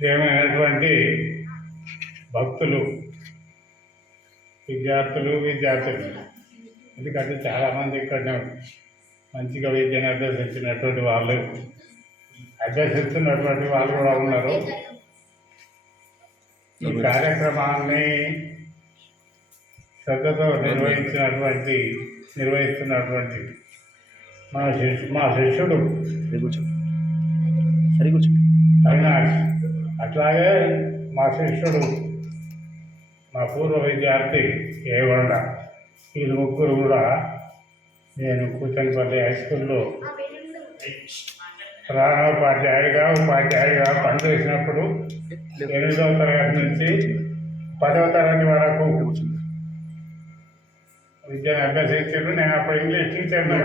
ప్రేమైనటువంటి భక్తులు విద్యార్థులు విద్యార్థులు ఎందుకంటే చాలామంది ఇక్కడ మంచిగా విద్యను అభ్యసించినటువంటి వాళ్ళు అభ్యసిస్తున్నటువంటి వాళ్ళు కూడా ఉన్నారు. ఈ కార్యక్రమాన్ని శ్రద్ధతో నిర్వహించినటువంటి నిర్వహిస్తున్నటువంటి మా శిష్యు మా శిష్యుడు సరి కూర్చో సరి కూర్చో అవినాష్ అట్లాగే మా శిష్యుడు మా పూర్వ విద్యార్థి ఏగొండ వీళ్ళు ముగ్గురు కూడా నేను కూచనిపల్లి హై స్కూల్లో ప్రధానోపాధ్యాయుడిగా ఉపాధ్యాయుడిగా పనిచేసినప్పుడు ఎనిమిదవ తరగతి నుంచి పదవ తరగతి వరకు విద్యను అభ్యసించారు. నేను అప్పుడు ఇంగ్లీష్ టీచర్ని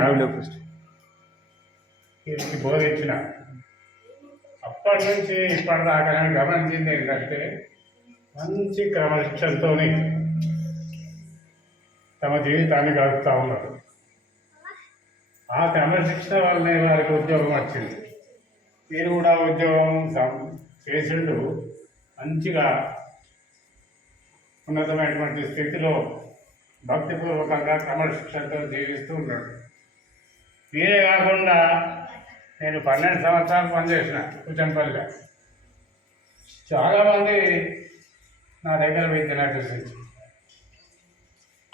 బోధించిన. అప్పటి నుంచి ఇప్పటిదాకా నేను గమనించింది ఏంటంటే మంచి క్రమశిక్షణతో తమ జీవితాన్ని గడుపుతూ ఉన్నారు. ఆ క్రమశిక్షణ వల్లనే వారికి ఉద్యోగం వచ్చింది. మీరు కూడా ఉద్యోగం చేసిండు. మంచిగా ఉన్నతమైనటువంటి స్థితిలో భక్తిపూర్వకంగా క్రమశిక్షణతో జీవిస్తూ ఉన్నాడు. మీరే కాకుండా నేను పన్నెండు సంవత్సరాలు పనిచేసిన కూచంపల్లి చాలామంది నా దగ్గర విద్య అభ్యసించి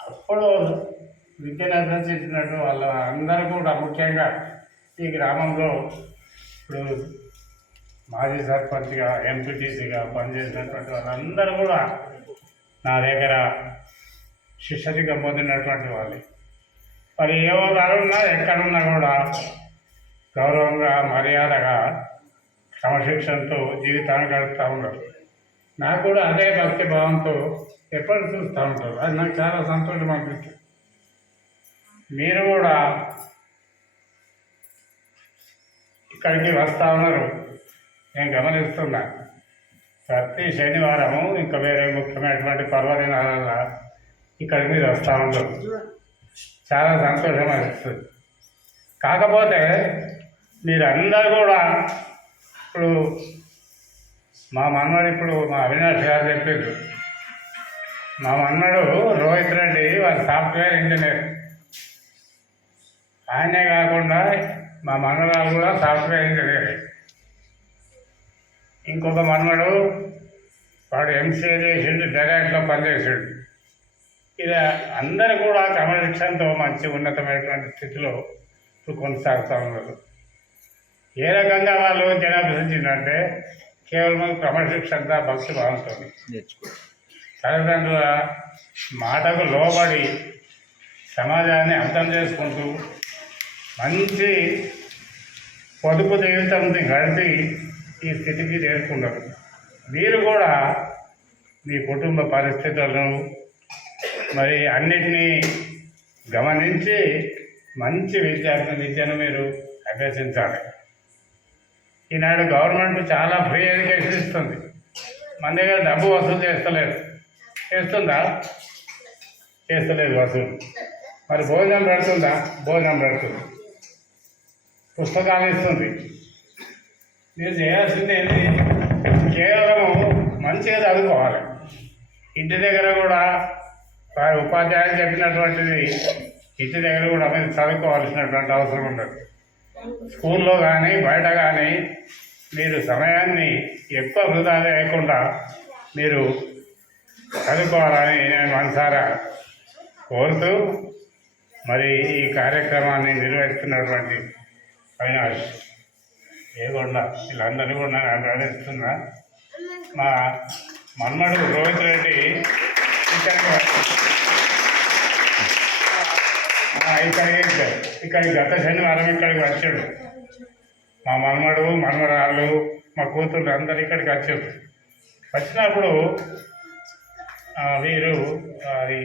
అప్పుడు విద్యను అభ్యసించినట్టు వాళ్ళ అందరూ కూడా ముఖ్యంగా ఈ గ్రామంలో ఇప్పుడు మాజీ సర్పంచ్గా ఎంపీటీసీగా పనిచేసినటువంటి వాళ్ళందరూ కూడా నా దగ్గర శిష్యతిగా పొందినటువంటి వాళ్ళు. మరి ఏ ఉన్నా ఎక్కడున్నా కూడా గౌరవంగా మర్యాదగా క్రమశిక్షణతో జీవితాన్ని గడుపుతూ ఉన్నారు. నాకు కూడా అదే భక్తి భావంతో ఎప్పుడు చూస్తూ ఉంటారు. అది నాకు చాలా సంతోషం అనిపిస్తుంది. మీరు కూడా ఇక్కడికి వస్తూ ఉన్నారు. నేను గమనిస్తున్నా. ప్రతి శనివారము ఇంకా వేరే ముఖ్యమైనటువంటి పర్వదినాల ఇక్కడికి మీరు వస్తూ ఉంటారు చాలా సంతోషం అనిపిస్తుంది. కాకపోతే మీరందరూ కూడా ఇప్పుడు మా మన్నడు ఇప్పుడు మా అవినాష్ గారు చెప్పారు మా మన్నడు రోహిత్ రెడ్డి వారి సాఫ్ట్వేర్ ఇంజనీర్. ఆయనే కాకుండా మా మనవరాలు కూడా సాఫ్ట్వేర్ ఇంజనీర్. ఇంకొక మన్నడు వాడు ఎంసీఏ చేసిండు డైరెక్ట్లో పనిచేసాడు. ఇలా అందరూ కూడా క్రమశిక్షణతో మంచి ఉన్నతమైనటువంటి స్థితిలో ఇప్పుడు కొనసాగుతూ ఉన్నారు. ఏ రకంగా వాళ్ళు జనాభిషించిందంటే కేవలం క్రమశిక్షణ భక్తి భావంతో నేర్చుకో. తల్లిదండ్రుల మాటకు లోబడి సమాజాన్ని అర్థం చేసుకుంటూ మంచి పొదుపు జీవితం గడిపి ఈ స్థితికి చేరుకున్నారు. మీరు కూడా మీ కుటుంబ పరిస్థితులను మరి అన్నిటినీ గమనించి మంచి విద్యార్థి విద్యను మీరు అభ్యసించాలి. ఈనాడు గవర్నమెంట్ చాలా ఫ్రీ ఎడ్యుకేషన్ ఇస్తుంది మన దగ్గర డబ్బు వసూలు చేస్తలేదు చేస్తుందా? చేస్తలేదు వసూలు. మరి భోజనం పెడుతుందా? భోజనం పెడుతుంది. పుస్తకాలు ఇస్తుంది. మీరు చేయాల్సింది ఏంటి? కేవలం మంచిగా చదువుకోవాలి. ఇంటి దగ్గర కూడా వారి ఉపాధ్యాయులు చెప్పినటువంటిది ఇంటి దగ్గర కూడా మీరు చదువుకోవాల్సినటువంటి అవసరం ఉండదు. స్కూల్లో కానీ బయట కానీ మీరు సమయాన్ని ఎక్కువ వృధా లేకుండా మీరు చదువుకోవాలని నేను మనసారా కోరుతూ మరి ఈ కార్యక్రమాన్ని నిర్వహిస్తున్నటువంటి అవినాష్. ఏగొండ వీళ్ళందరినీ కూడా నేను అభినందిస్తున్నా మా మన్మడు రోహిత్ రెడ్డి ఇక్కడికి ఇక్కడికి ఇక్కడికి గత శనివారం ఇక్కడికి వచ్చాడు. మా మన్మడు మన్మరాళ్ళు మా కూతురు అందరు ఇక్కడికి వచ్చారు. వచ్చినప్పుడు వీరు అది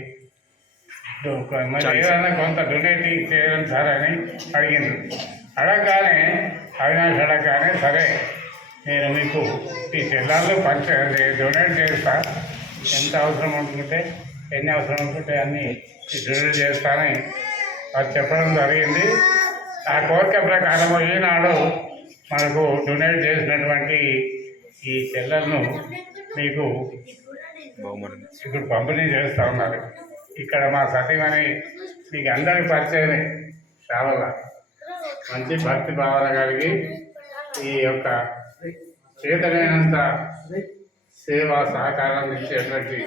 మరి ఏదైనా కొంత డొనేటింగ్ చేయడం సార్ అని అడిగింది అడగగానే అవినాష్ అడగగానే సరే నేను మీకు ఈ జిల్లాలో పంచ డొనేట్ చేస్తా. ఎంత అవసరం అనుకుంటే ఎన్ని అవసరం అనుకుంటే అన్నీ డొనేట్ చేస్తానని అది చెప్పడం జరిగింది. ఆ కోరిక ప్రకారం ఈనాడు మనకు డొనేట్ చేసినటువంటి ఈ చెల్లెలను మీకు ఇప్పుడు పంపిణీ చేస్తూ ఉన్నారు. ఇక్కడ మా సతీమణి మీకు అందరికి పరిచయమే. శ్రావణ మంచి భక్తి భావన కలిగి ఈ యొక్క చేతనైనంత సేవా సహకారం ఇచ్చేటువంటి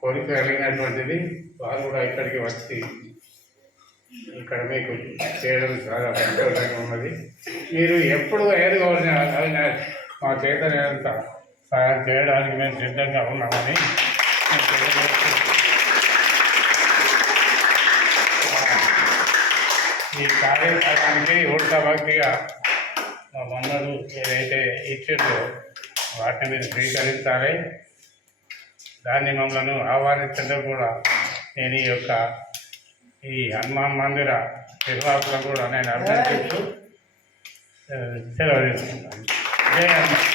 కోరిక కలిగినటువంటిది వారు కూడా ఇక్కడికి వచ్చి ఇక్కడ మీకు చేయడం చాలా సంతోషంగా ఉన్నది. మీరు ఎప్పుడు ఏది కోరినా అయినా మా చేతనైనంత సహాయం చేయడానికి మేము సిద్ధంగా ఉన్నామని ఈ కార్యక్రమానికి ఉడత భక్తిగా మా మన్నలు ఏదైతే ఇచ్చిందో వాటిని మీరు స్వీకరించాలి. దాన్ని మమ్మల్ని ఆహ్వానించడం కూడా నేను ఈ యొక్క ఈ హనుమాన్ మందిర నిర్వాహకులను కూడా నేను అభినందిస్తూ సెలవు తీసుకుంటాను. జయ హనుమాన్.